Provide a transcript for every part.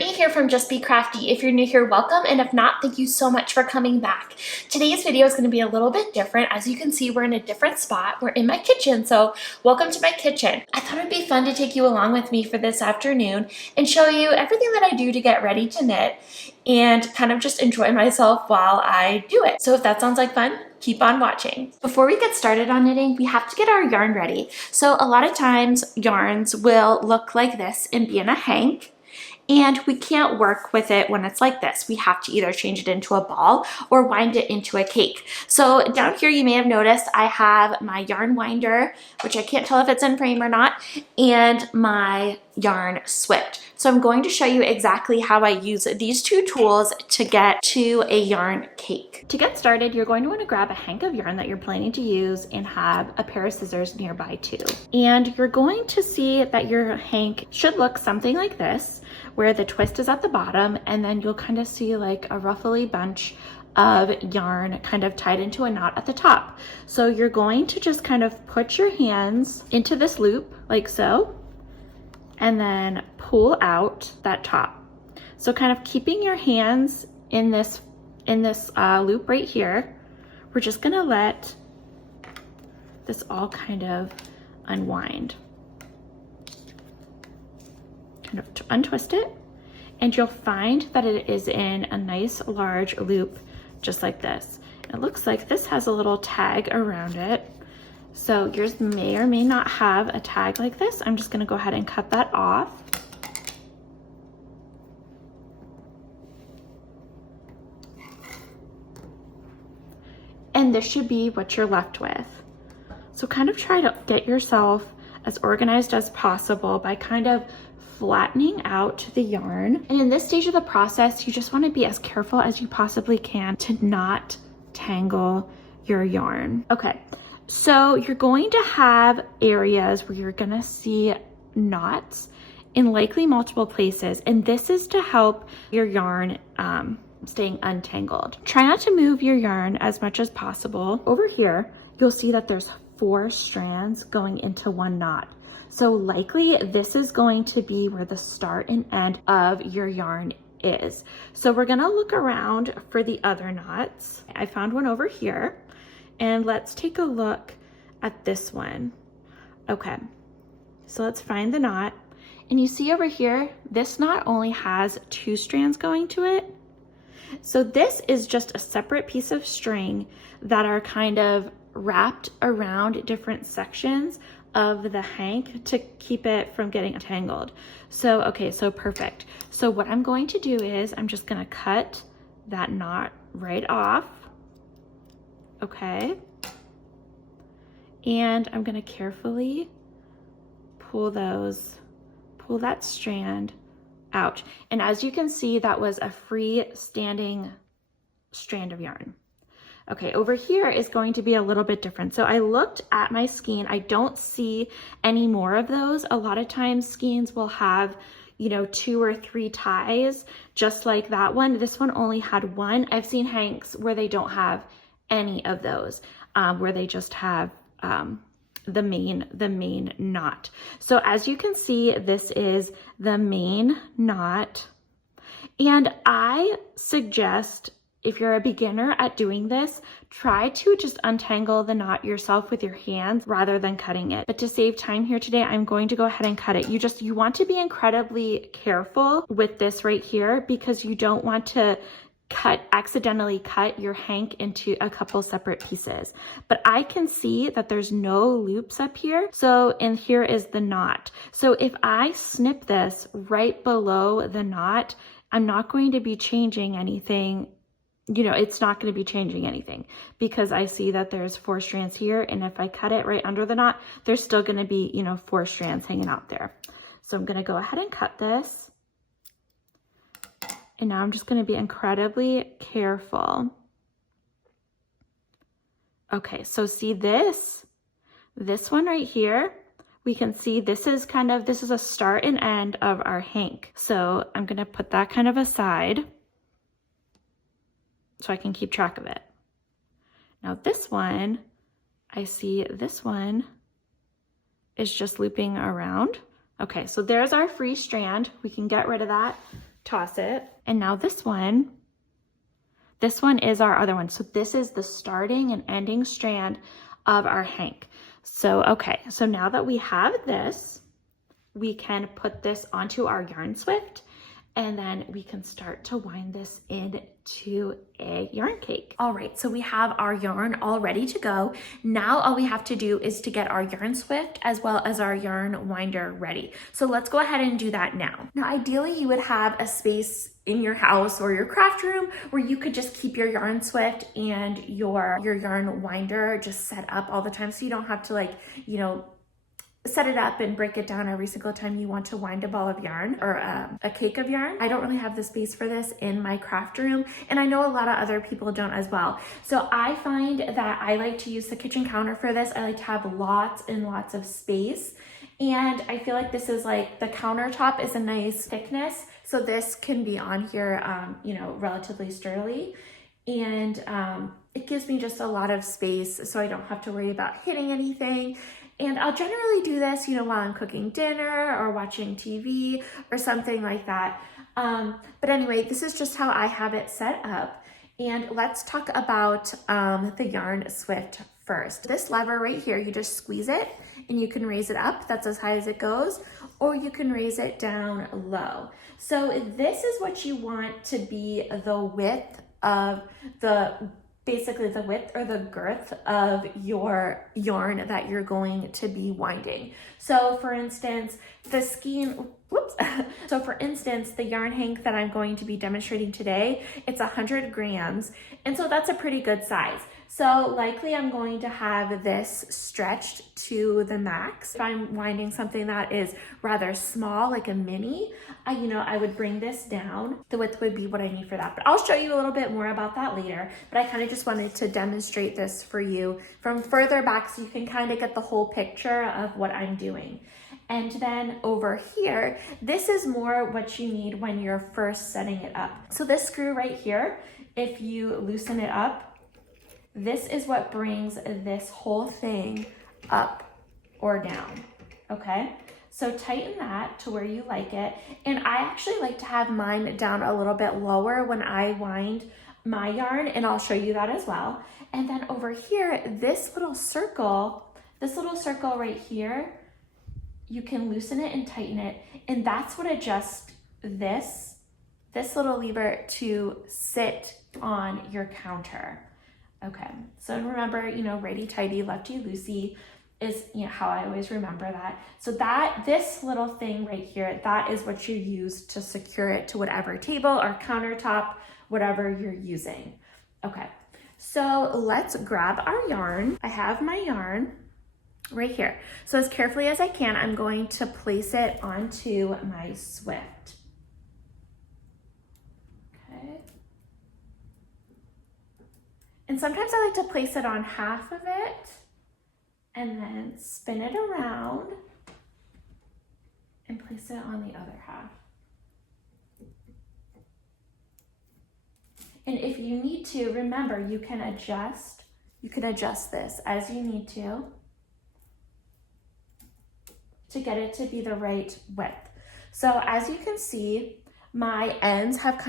Brittany here from Just Be Crafty. If you're new here, welcome, and if not, thank you so much for coming back. Today's video is going to be a little bit different. As you can see, we're in a different spot. We're in my kitchen, so welcome to my kitchen. I thought it'd be fun to take you along with me for this afternoon and show you everything that I do to get ready to knit and kind of just enjoy myself while I do it. So if that sounds like fun, keep on watching. Before we get started on knitting, we have to get our yarn ready. So a lot of times yarns will look like this and be in a hank. And we can't work with it when it's like this. We have to either change it into a ball or wind it into a cake. So down here you may have noticed I have my yarn winder, which I can't tell if it's in frame or not, and my yarn swift. So I'm going to show you exactly how I use these two tools to get to a yarn cake. To get started, you're going to want to grab a hank of yarn that you're planning to use and have a pair of scissors nearby too. And you're going to see that your hank should look something like this, where the twist is at the bottom, and then you'll kind of see like a ruffly bunch of yarn kind of tied into a knot at the top. So you're going to just kind of put your hands into this loop like so, and then pull out that top. So kind of keeping your hands in this loop right here, we're just gonna let this all kind of unwind. Kind of untwist it, and you'll find that it is in a nice large loop just like this. It looks like this has a little tag around it. So yours may or may not have a tag like this. I'm just gonna go ahead and cut that off. And this should be what you're left with. So kind of try to get yourself as organized as possible by kind of flattening out the yarn. And in this stage of the process, you just want to be as careful as you possibly can to not tangle your yarn. Okay, so you're going to have areas where you're gonna see knots in likely multiple places, and this is to help your yarn staying untangled. Try not to move your yarn as much as possible. Over here, you'll see that there's 4 strands going into one knot. So likely this is going to be where the start and end of your yarn is. So we're gonna look around for the other knots. I found one over here, and let's take a look at this one. Okay, so let's find the knot. And you see over here, this knot only has 2 strands going to it. So this is just a separate piece of string that are kind of wrapped around different sections of the hank to keep it from getting tangled. So, okay, so perfect. So what I'm going to do is I'm just gonna cut that knot right off, okay? And I'm gonna carefully pull that strand out. And as you can see, that was a free-standing strand of yarn. Okay, over here is going to be a little bit different. So I looked at my skein. I don't see any more of those. A lot of times skeins will have, 2 or 3 ties, just like that one. This one only had 1. I've seen hanks where they don't have any of those, where they just have the main knot. So as you can see, this is the main knot. And I suggest, if you're a beginner at doing this, try to just untangle the knot yourself with your hands rather than cutting it. But to save time here today, I'm going to go ahead and cut it. You want to be incredibly careful with this right here, because you don't want to accidentally cut your hank into a couple separate pieces. But I can see that there's no loops up here. So, and here is the knot. So if I snip this right below the knot, I'm not going to be changing anything. It's not going to be changing anything, because I see that there's 4 strands here. And if I cut it right under the knot, there's still going to be, 4 strands hanging out there. So I'm going to go ahead and cut this. And now I'm just going to be incredibly careful. Okay, so see this one right here, we can see this is a start and end of our hank. So I'm going to put that kind of aside so I can keep track of it. Now this one, I see this one is just looping around. Okay, so there's our free strand. We can get rid of that. toss it. And now this one is our other one. So this is the starting and ending strand of our hank. So, okay, so now that we have this, we can put this onto our yarn swift, and then we can start to wind this into a yarn cake. All right, so we have our yarn all ready to go. Now all we have to do is to get our yarn swift as well as our yarn winder ready. So let's go ahead and do that now. Now, ideally you would have a space in your house or your craft room where you could just keep your yarn swift and your yarn winder just set up all the time, so you don't have to, like, you know, set it up and break it down every single time you want to wind a ball of yarn or a cake of yarn. I don't really have the space for this in my craft room, and I know a lot of other people don't as well. So I find that I like to use the kitchen counter for this. I like to have lots and lots of space, and I feel like this is like, the countertop is a nice thickness, so this can be on here, you know, relatively sturdily, and it gives me just a lot of space so I don't have to worry about hitting anything. And I'll generally do this, you know, while I'm cooking dinner or watching TV or something like that. But anyway, this is just how I have it set up. And let's talk about the yarn swift first. This lever right here, you just squeeze it and you can raise it up. That's as high as it goes, or you can raise it down low. So this is what you want to be the width of basically the width or the girth of your yarn that you're going to be winding. So for instance, the skein, so for instance, the yarn hank that I'm going to be demonstrating today, it's 100 grams. And so that's a pretty good size. So likely I'm going to have this stretched to the max. If I'm winding something that is rather small, like a mini, I would bring this down. The width would be what I need for that. But I'll show you a little bit more about that later. But I kind of just wanted to demonstrate this for you from further back so you can kind of get the whole picture of what I'm doing. And then over here, this is more what you need when you're first setting it up. So this screw right here, if you loosen it up, this is what brings this whole thing up or down, okay? So tighten that to where you like it. And I actually like to have mine down a little bit lower when I wind my yarn, and I'll show you that as well. And then over here, this little circle right here, you can loosen it and tighten it. And that's what adjusts this little lever to sit on your counter. Okay, so remember, righty-tighty, lefty-loosey is, how I always remember that. So this little thing right here, that is what you use to secure it to whatever table or countertop, whatever you're using. Okay, so let's grab our yarn. I have my yarn right here. So as carefully as I can, I'm going to place it onto my swift. And sometimes I like to place it on half of it and then spin it around and place it on the other half. And if you need to, remember, you can adjust this as you need to get it to be the right width. So as you can see, my ends have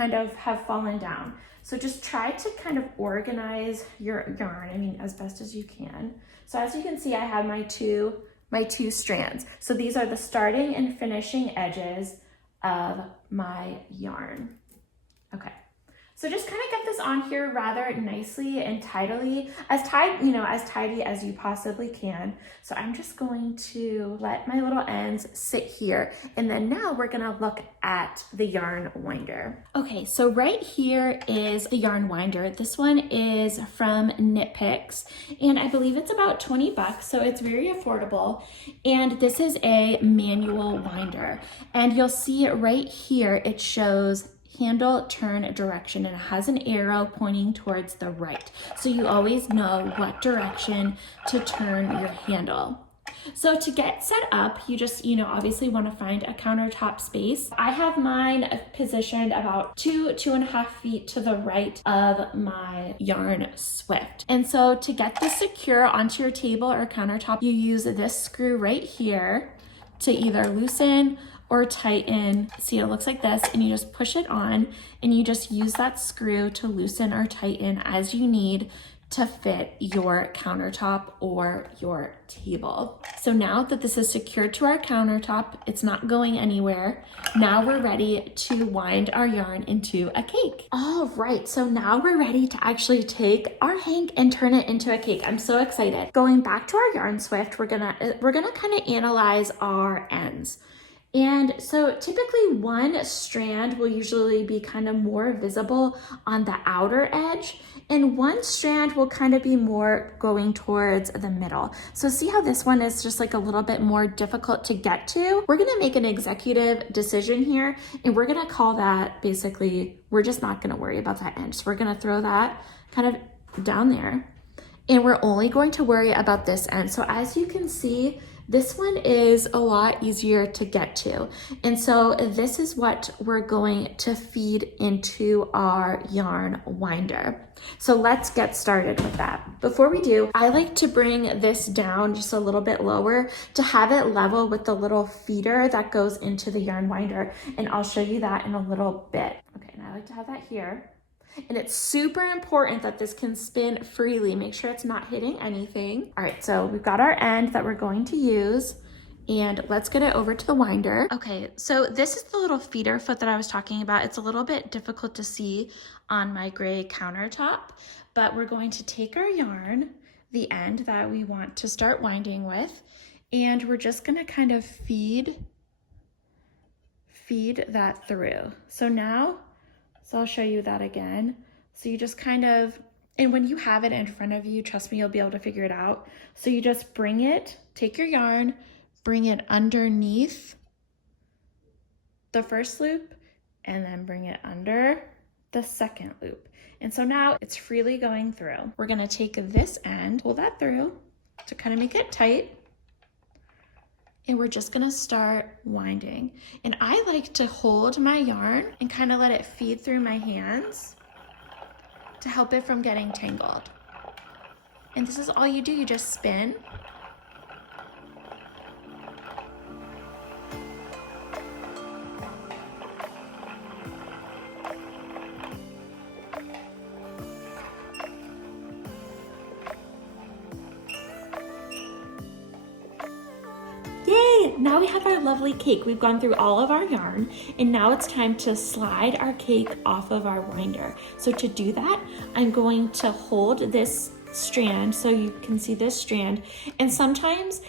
fallen down. So just try to kind of organize your yarn, as best as you can. So as you can see, I have my two strands. So these are the starting and finishing edges of my yarn. Okay. So just kind of get this on here rather nicely and tidily, as tidy as you possibly can. So I'm just going to let my little ends sit here. And then now we're gonna look at the yarn winder. Okay, so right here is the yarn winder. This one is from Knit Picks, and I believe it's about 20 bucks, so it's very affordable. And this is a manual winder. And you'll see it right here, it shows handle turn direction, and it has an arrow pointing towards the right. So you always know what direction to turn your handle. So to get set up, you just, obviously want to find a countertop space. I have mine positioned about 2.5 feet to the right of my yarn swift. And so to get this secure onto your table or countertop, you use this screw right here to either loosen or tighten. See, it looks like this, and you just push it on, and you just use that screw to loosen or tighten as you need to fit your countertop or your table. So now that this is secured to our countertop, it's not going anywhere. Now we're ready to wind our yarn into a cake. All right, so now we're ready to actually take our hank and turn it into a cake. I'm so excited. Going back to our yarn swift, we're gonna kind of analyze our ends. And so typically one strand will usually be kind of more visible on the outer edge, and one strand will kind of be more going towards the middle. So see how this one is just like a little bit more difficult to get to? We're gonna make an executive decision here, and we're gonna call that basically, we're just not gonna worry about that end. So we're gonna throw that kind of down there, and we're only going to worry about this end. So as you can see, this one is a lot easier to get to. And so this is what we're going to feed into our yarn winder. So let's get started with that. Before we do, I like to bring this down just a little bit lower to have it level with the little feeder that goes into the yarn winder. And I'll show you that in a little bit. Okay, and I like to have that here. And it's super important that this can spin freely. Make sure it's not hitting anything. All right, so we've got our end that we're going to use, and let's get it over to the winder. Okay, so this is the little feeder foot that I was talking about. It's a little bit difficult to see on my gray countertop, but we're going to take our yarn, the end that we want to start winding with, and we're just gonna kind of feed that through. So I'll show you that again. So you just kind of, and when you have it in front of you, trust me, you'll be able to figure it out. So you just bring it, take your yarn, bring it underneath the first loop, and then bring it under the second loop. And so now it's freely going through. We're gonna take this end, pull that through to kind of make it tight. And we're just gonna start winding. And I like to hold my yarn and kind of let it feed through my hands to help it from getting tangled. And this is all you do, you just spin. Yay! Now we have our lovely cake. We've gone through all of our yarn, and now it's time to slide our cake off of our winder. So to do that, I'm going to hold this strand so you can see this strand. And sometimes,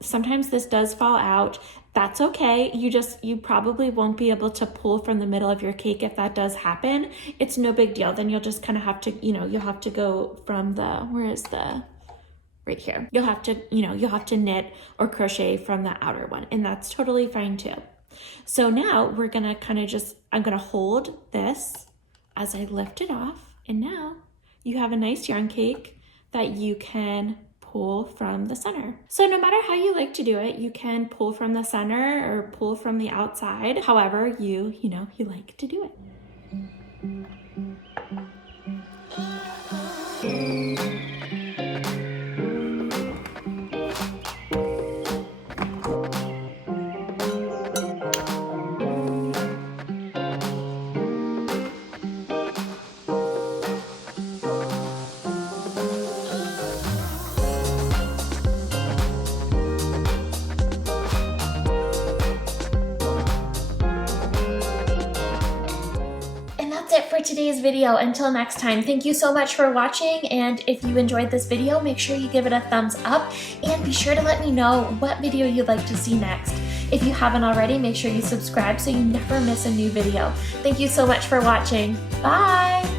sometimes this does fall out. That's okay. You probably won't be able to pull from the middle of your cake if that does happen. It's no big deal. Then you'll just kind of have to, you'll have to go from right here. You'll have to knit or crochet from the outer one, and that's totally fine too. So now we're gonna I'm gonna hold this as I lift it off, and now you have a nice yarn cake that you can pull from the center. So no matter how you like to do it, you can pull from the center or pull from the outside, however you like to do it. For today's video. Until next time, thank you so much for watching, and if you enjoyed this video, make sure you give it a thumbs up and be sure to let me know what video you'd like to see next. If you haven't already, make sure you subscribe so you never miss a new video. Thank you so much for watching. Bye!